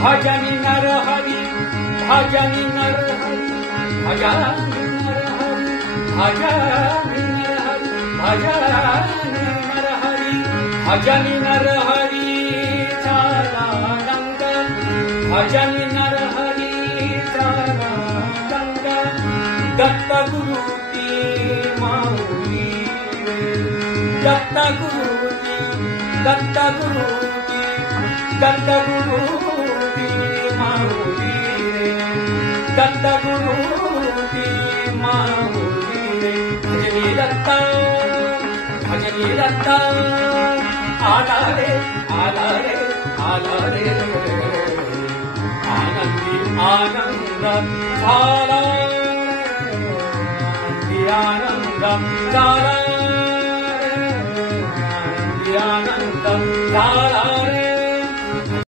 भजनि नरहरि भजनि नरहरि भजनि नरहरि भजनि नरहरि भजनि नरहरि चारानंद भजनि नरहरि चारानंद दत्त गुरु की माऊली दत्त गुरु की दत्त गुरु की दत्त गुरु की माऊली दत्त गुरु की माऊली भजनी दत्ता आला रे आला रे आला रे आनंदी आनंद झाला आनंद झाला आनंद झाला